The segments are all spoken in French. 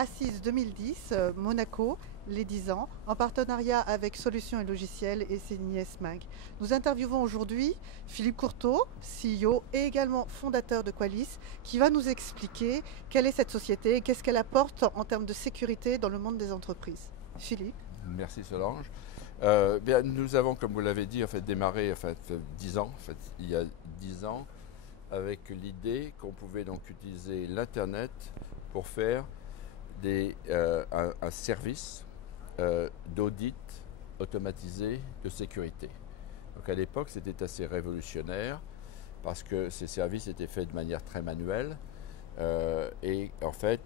Assise 2010, Monaco, les 10 ans, en partenariat avec Solutions et Logiciels et CNIS Mag. Nous interviewons aujourd'hui Philippe Courteau, CEO et également fondateur de Qualys, qui va nous expliquer quelle est cette société et qu'est-ce qu'elle apporte en termes de sécurité dans le monde des entreprises. Philippe. Merci Solange. Nous avons, comme vous l'avez dit, démarré 10 ans, il y a 10 ans, avec l'idée qu'on pouvait donc utiliser l'Internet pour faire un service d'audit automatisé de sécurité. Donc à l'époque, c'était assez révolutionnaire parce que ces services étaient faits de manière très manuelle et en fait,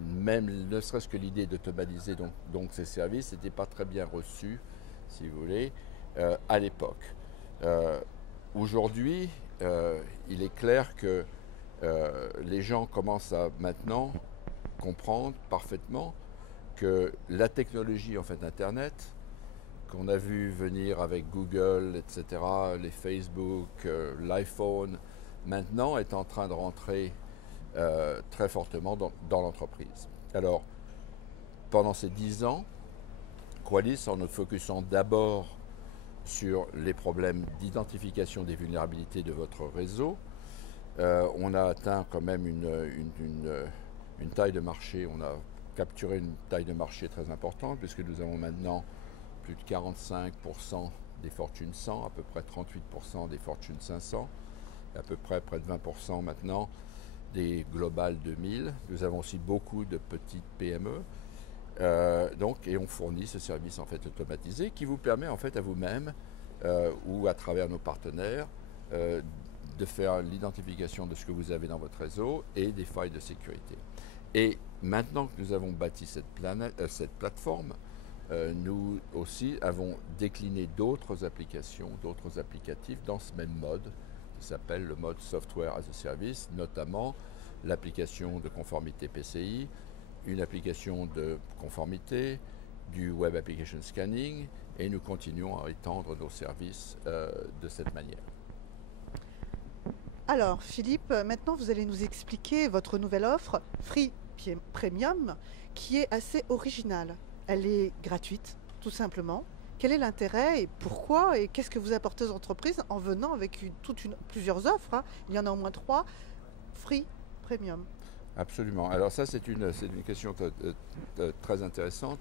même ne serait-ce que l'idée d'automatiser donc ces services n'était pas très bien reçue, si vous voulez, à l'époque. Aujourd'hui, il est clair que les gens commencent à maintenant comprendre parfaitement que la technologie Internet, qu'on a vu venir avec Google, etc., les Facebook, l'iPhone, maintenant est en train de rentrer très fortement dans l'entreprise. Alors, pendant ces 10 ans, Qualys, en nous focusant d'abord sur les problèmes d'identification des vulnérabilités de votre réseau, on a atteint quand même une taille de marché, on a capturé une taille de marché très importante puisque nous avons maintenant plus de 45% des Fortune 100, à peu près 38% des Fortune 500, à peu près de 20% maintenant des Global 2000. Nous avons aussi beaucoup de petites PME. Et on fournit ce service automatisé qui vous permet à vous-même ou à travers nos partenaires de faire l'identification de ce que vous avez dans votre réseau et des failles de sécurité. Et maintenant que nous avons bâti cette plateforme, nous aussi avons décliné d'autres applications, d'autres applicatifs dans ce même mode qui s'appelle le mode Software as a Service, notamment l'application de conformité PCI, une application de conformité, du Web Application Scanning, et nous continuons à étendre nos services de cette manière. Alors Philippe, maintenant vous allez nous expliquer votre nouvelle offre, Free Premium, qui est assez originale. Elle est gratuite, tout simplement. Quel est l'intérêt et pourquoi et qu'est-ce que vous apportez aux entreprises en venant avec plusieurs offres, hein. Il y en a au moins 3, Free Premium. Absolument. Alors ça, c'est une question très intéressante.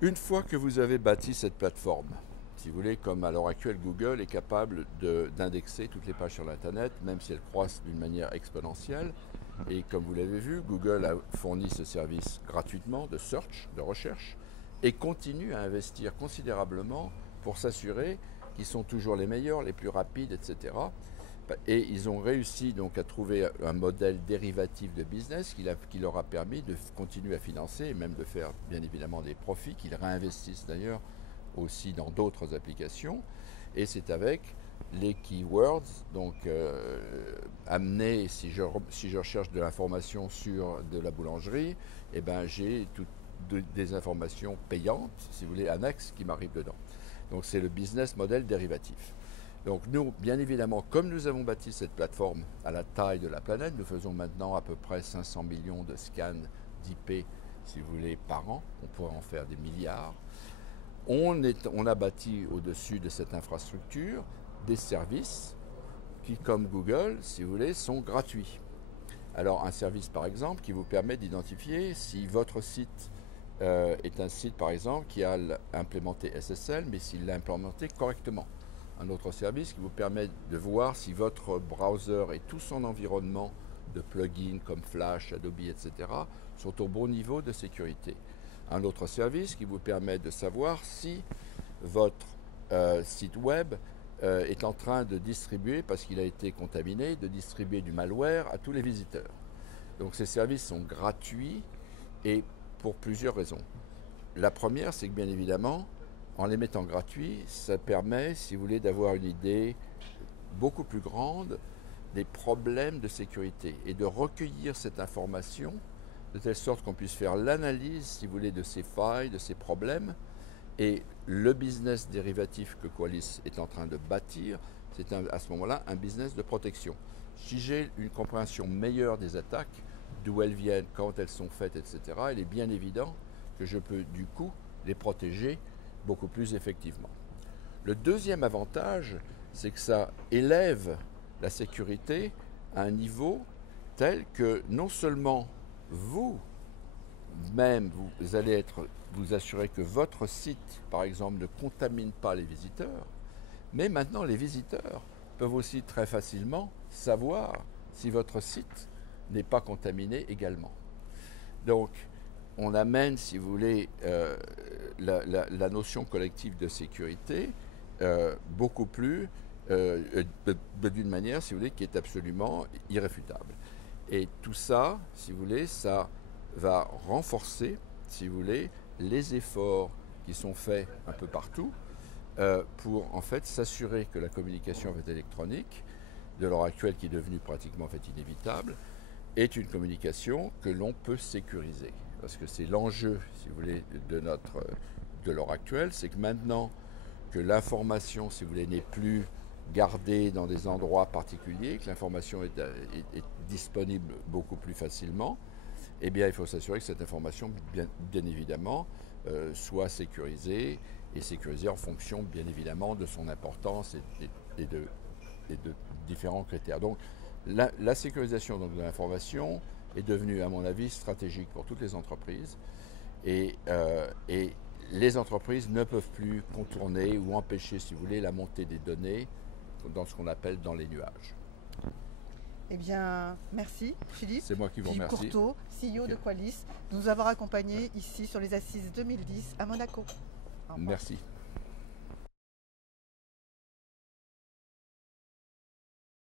Une fois que vous avez bâti cette plateforme, si vous voulez, comme à l'heure actuelle, Google est capable d'indexer toutes les pages sur l'Internet, même si elles croissent d'une manière exponentielle. Et comme vous l'avez vu, Google a fourni ce service gratuitement de search, de recherche, et continue à investir considérablement pour s'assurer qu'ils sont toujours les meilleurs, les plus rapides, etc. Et ils ont réussi donc à trouver un modèle dérivatif de business qui leur a permis de continuer à financer et même de faire bien évidemment des profits qu'ils réinvestissent d'ailleurs aussi dans d'autres applications. Et c'est avec les keywords, donc amener, si je recherche de l'information sur de la boulangerie, eh ben, j'ai des informations payantes, si vous voulez, annexes qui m'arrivent dedans. Donc c'est le business model dérivatif. Donc nous, bien évidemment, comme nous avons bâti cette plateforme à la taille de la planète, nous faisons maintenant à peu près 500 millions de scans d'IP, si vous voulez, par an. On pourrait en faire des milliards. On a bâti au-dessus de cette infrastructure des services qui, comme Google, si vous voulez, sont gratuits. Alors un service, par exemple, qui vous permet d'identifier si votre site est un site, par exemple, qui a implémenté SSL, mais s'il l'a implémenté correctement. Un autre service qui vous permet de voir si votre browser et tout son environnement de plugins comme Flash, Adobe, etc. sont au bon niveau de sécurité. Un autre service qui vous permet de savoir si votre site web est en train de distribuer, parce qu'il a été contaminé, de distribuer du malware à tous les visiteurs. Donc ces services sont gratuits et pour plusieurs raisons. La première, c'est que bien évidemment, en les mettant gratuits, ça permet, si vous voulez, d'avoir une idée beaucoup plus grande des problèmes de sécurité et de recueillir cette information de telle sorte qu'on puisse faire l'analyse, si vous voulez, de ces failles, de ces problèmes. Et le business dérivatif que Qualys est en train de bâtir, c'est à ce moment-là un business de protection. Si j'ai une compréhension meilleure des attaques, d'où elles viennent, quand elles sont faites, etc., il est bien évident que je peux du coup les protéger beaucoup plus effectivement. Le deuxième avantage, c'est que ça élève la sécurité à un niveau tel que non seulement vous-même, vous allez vous assurer que votre site, par exemple, ne contamine pas les visiteurs, mais maintenant les visiteurs peuvent aussi très facilement savoir si votre site n'est pas contaminé également. Donc, on amène, si vous voulez, la notion collective de sécurité beaucoup plus d'une manière, si vous voulez, qui est absolument irréfutable. Et tout ça, si vous voulez, ça va renforcer, si vous voulez, les efforts qui sont faits un peu partout pour en fait s'assurer que la communication électronique, de l'heure actuelle qui est devenue pratiquement en fait inévitable, est une communication que l'on peut sécuriser. Parce que c'est l'enjeu, si vous voulez, de l'heure actuelle, c'est que maintenant que l'information, si vous voulez, n'est plus gardée dans des endroits particuliers, que l'information est disponible beaucoup plus facilement, eh bien, il faut s'assurer que cette information, bien évidemment, soit sécurisée, et sécurisée en fonction, bien évidemment, de son importance et de différents critères. Donc, la sécurisation donc, de l'information est devenue, à mon avis, stratégique pour toutes les entreprises, et les entreprises ne peuvent plus contourner ou empêcher, si vous voulez, la montée des données dans ce qu'on appelle dans les nuages. Eh bien, merci Philippe. C'est moi qui vous remercie. Philippe Courtauld, CEO de Qualys, de nous avoir accompagnés ici sur les Assises 2010 à Monaco. Merci.